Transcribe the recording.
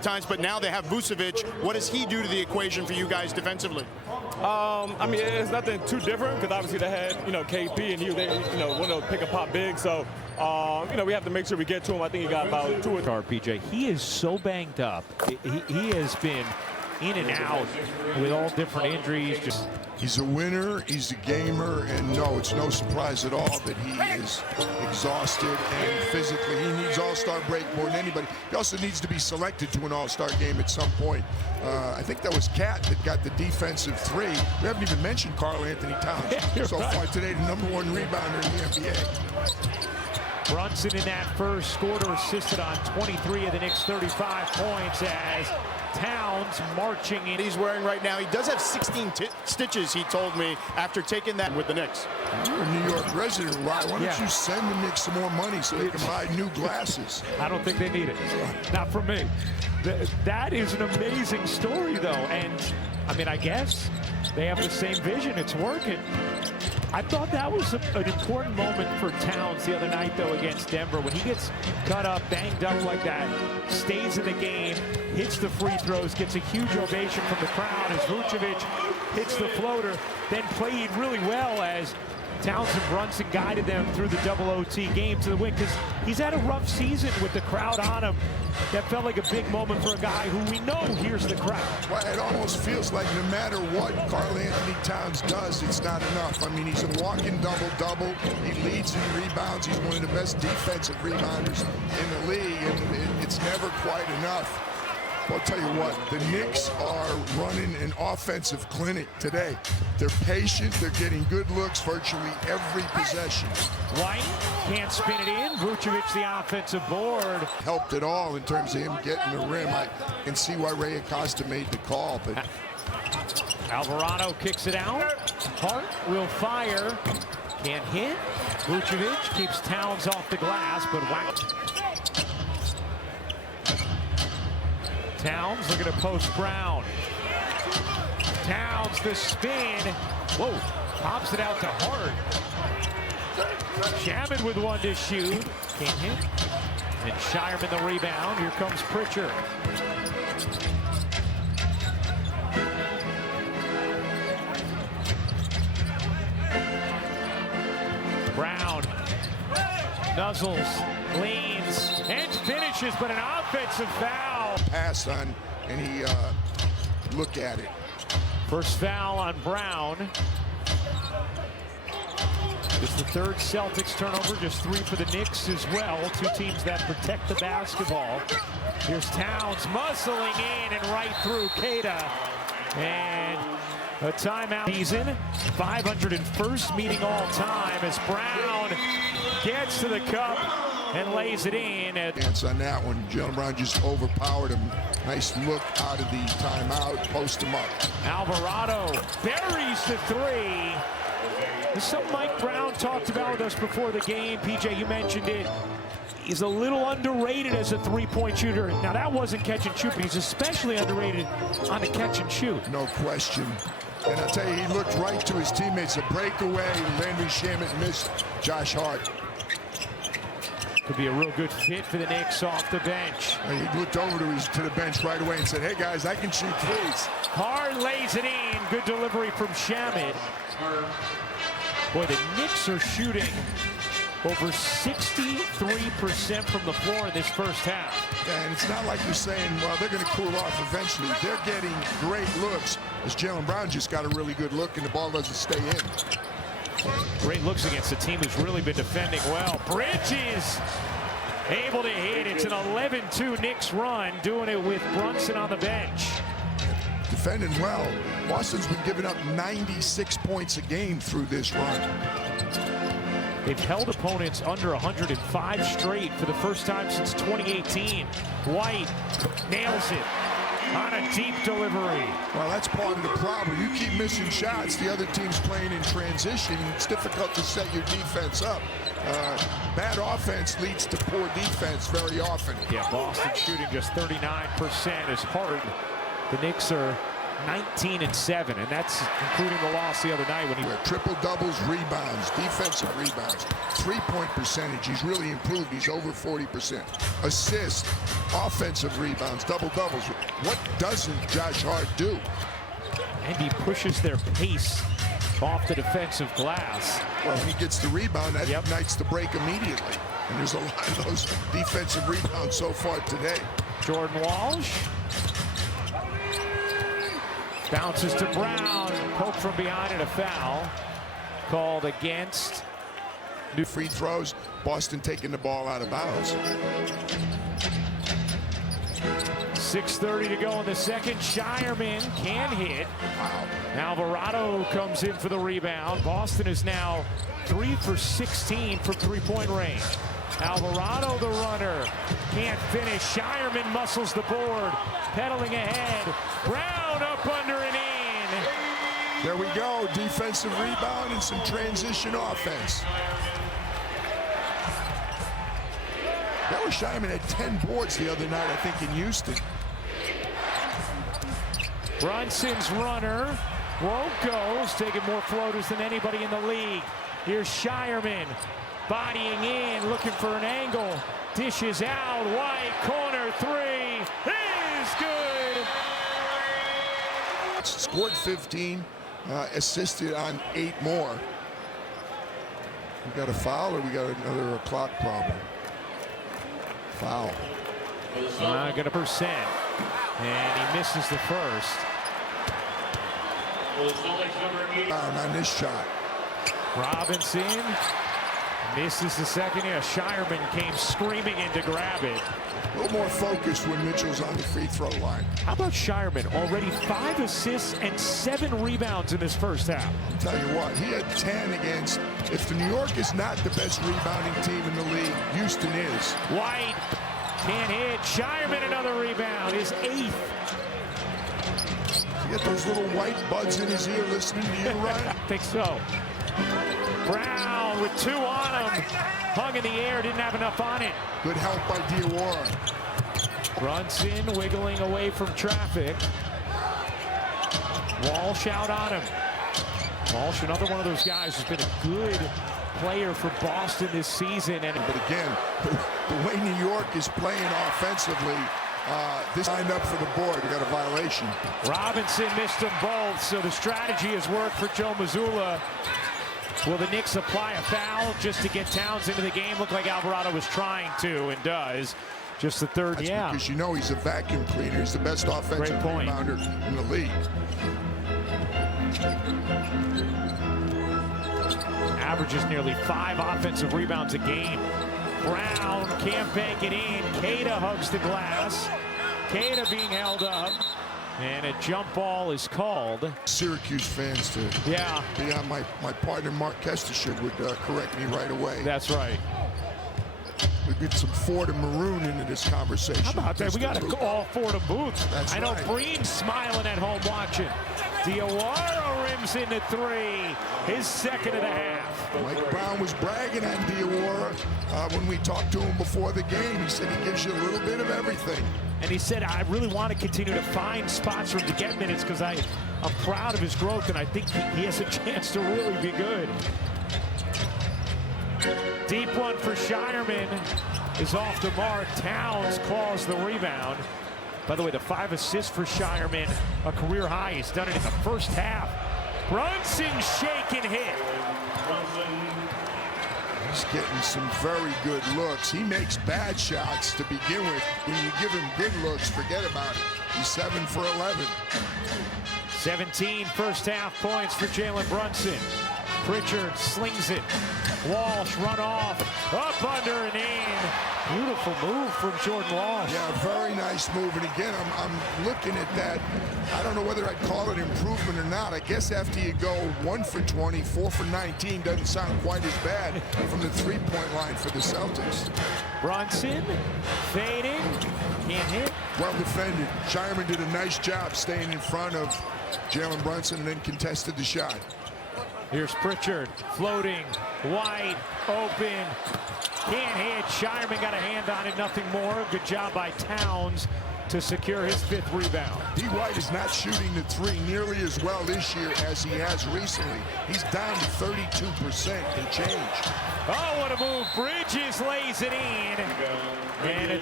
times, but now they have Vucevic. What does he do to the equation for you guys defensively? I mean, it's nothing too different because obviously they had, KP and they want to pick a pop big. So, we have to make sure we get to him. I think he got about 2 or 3. PJ, he is so banged up. He has been in and out with all different injuries. He's a winner, he's a gamer, and no, it's no surprise at all that he is exhausted and physically. He needs all-star break more than anybody. He also needs to be selected to an all-star game at some point. I think that was Cat that got the defensive 3. We haven't even mentioned Karl Anthony Towns so far today, the #1 rebounder in the NBA. Brunson in that first scored or assisted on 23 of the Knicks' 35 points as Towns marching in. He's wearing right now. He does have 16 stitches, he told me, after taking that with the Knicks. You're a New York resident. Why don't you send the Knicks some more money so they can buy new glasses? I don't think they need it. Not from me. That is an amazing story, though. And, I mean, I guess they have the same vision. It's working. I thought that was an important moment for Towns the other night, though, against Denver. When he gets cut up, banged up like that, stays in the game, hits the free throws, gets a huge ovation from the crowd as Vucevic hits the floater, then played really well as Towns and Brunson guided them through the double OT game to the win, because he's had a rough season with the crowd on him. That felt like a big moment for a guy who we know hears the crowd. Well, it almost feels like no matter what Karl Anthony Towns does, it's not enough. I mean, he's a walking double-double. He leads in rebounds. He's one of the best defensive rebounders in the league, and it's never quite enough. I'll tell you what, the Knicks are running an offensive clinic today. They're patient, they're getting good looks virtually every possession. White can't spin it in. Vucevic the offensive board. Helped it all in terms of him getting the rim. I can see why Ray Acosta made the call, but Alvarado kicks it out. Hart will fire. Can't hit. Vucevic keeps Towns off the glass, but whack. Towns looking to post Brown. Towns the spin. Whoa, pops it out to Hart. Shaman with 1 to shoot. Can't hit. And Shireman the rebound. Here comes Pritchard. Brown nuzzles, leans, and finishes, but an offensive foul. Pass on, and he look at it. First foul on Brown. It's the 3rd Celtics turnover, just 3 for the Knicks as well. 2 teams that protect the basketball. Here's Towns muscling in and right through Queta. And a timeout. Season 501st meeting all time as Brown gets to the cup and lays it in. Chance on that one. Jalen Brown just overpowered him. Nice look out of the timeout. Post him up. Alvarado buries the 3. This is something Mike Brown talked about with us before the game. PJ, you mentioned it. He's a little underrated as a 3-point shooter. Now, that wasn't catch and shoot, but he's especially underrated on the catch and shoot. No question. And I'll tell you, he looked right to his teammates. A breakaway. Landry Shamet missed Josh Hart. Could be a real good fit for the Knicks off the bench. He looked over to the bench right away and said, hey, guys, I can shoot threes. Hart lays it in. Good delivery from Shamet. Boy, the Knicks are shooting over 63% from the floor in this first half. Yeah, and it's not like you're saying, well, they're going to cool off eventually. They're getting great looks, as Jalen Brown just got a really good look, and the ball doesn't stay in. Great looks against a team who's really been defending well. Bridges able to hit. It's an 11-2 Knicks run, doing it with Brunson on the bench. Defending well. Boston's been giving up 96 points a game through this run. They've held opponents under 105 straight for the first time since 2018. White nails it on a deep delivery. Well, that's part of the problem. You keep missing shots. The other team's playing in transition. It's difficult to set your defense up. Bad offense leads to poor defense very often. Yeah, Boston shooting just 39% is hard. The Knicks are 19 and 7, and that's including the loss the other night when he triple doubles, rebounds, defensive rebounds, 3-point percentage. He's really improved. He's over 40%. Assists, offensive rebounds, double doubles. What doesn't Josh Hart do? and he pushes their pace off the defensive glass. Well, if he gets the rebound, that ignites the break immediately. And there's a lot of those defensive rebounds so far today. Jordan Walsh bounces to Brown, poke from behind and a foul called against. New free throws, Boston taking the ball out of bounds. 6:30 to go in the second. Shireman can hit. Wow. Alvarado comes in for the rebound. Boston is now 3 for 16 from three-point range. Alvarado, the runner, can't finish. Shireman muscles the board, pedaling ahead. Brown up under and in. There we go. Defensive rebound and some transition offense. That was Shireman had 10 boards the other night, I think, in Houston. Brunson's runner won't go. He's taking more floaters than anybody in the league. Here's Shireman bodying in, looking for an angle. Dishes out. White corner three is good. Scored 15, assisted on 8 more. We got a foul or we got another clock problem? Foul. Got a percent. And he misses the first. On this shot. Robinson misses the second. Yeah, Shireman came screaming in to grab it. A little more focused when Mitchell's on the free throw line. How about Shireman? Already 5 assists and 7 rebounds in this first half. I'll tell you what, he had 10 against, if the New York is not the best rebounding team in the league, Houston is. White can't hit. Shireman another rebound, his 8th. You get those little white buds in his ear listening to you, Ryan? I think so. Brown with 2 on him. Hung in the air, didn't have enough on it. Good help by Diawara. Brunson wiggling away from traffic. Walsh out on him. Walsh, another one of those guys who's been a good player for Boston this season. But again, the way New York is playing offensively, this lined up for the board. We got a violation. Robinson missed them both, so the strategy has worked for Joe Mazzulla. Will the Knicks apply a foul just to get Towns into the game? Looked like Alvarado was trying to and does. Just the third, That's because you know he's a vacuum cleaner. He's the best offensive rebounder in the league. Averages nearly 5 offensive rebounds a game. Brown can't bank it in. Queta hugs the glass. Queta being held up. And a jump ball is called. Syracuse fans to be on my partner Mark Kestisher would correct me right away. That's right. We get some Ford and Maroon into this conversation. How about that? We got to all Ford and Boots. That's I know right. Breen's smiling at home watching. Diawara rims into 3. His second of the half. Mike Brown was bragging on Diawara when we talked to him before the game. He said he gives you a little bit of everything. And he said, I really want to continue to find spots for him to get minutes because I'm proud of his growth and I think he has a chance to really be good. Deep one for Shireman is off the mark. Towns claws the rebound. By the way, the 5 assists for Shireman, a career high. He's done it in the first half. Brunson shake and hit. He's getting some very good looks. He makes bad shots to begin with. When you give him good looks, forget about it. He's 7 for 11. 17 first half points for Jalen Brunson. Pritchard slings it. Walsh run off. Up under and in. Beautiful move from Jordan Walsh. Yeah, very nice move. And again, I'm looking at that. I don't know whether I'd call it improvement or not. I guess after you go 1 for 20, 4 for 19 doesn't sound quite as bad from the three-point line for the Celtics. Brunson fading. Can't hit. Well defended. Shireman did a nice job staying in front of Jalen Brunson and then contested the shot. Here's Pritchard floating. White open. Can't hit. Shireman got a hand on it. Nothing more. Good job by Towns to secure his 5th rebound. D. White is not shooting the three nearly as well this year as he has recently. He's down to 32% and change. Oh, what a move. Bridges lays it in. And it's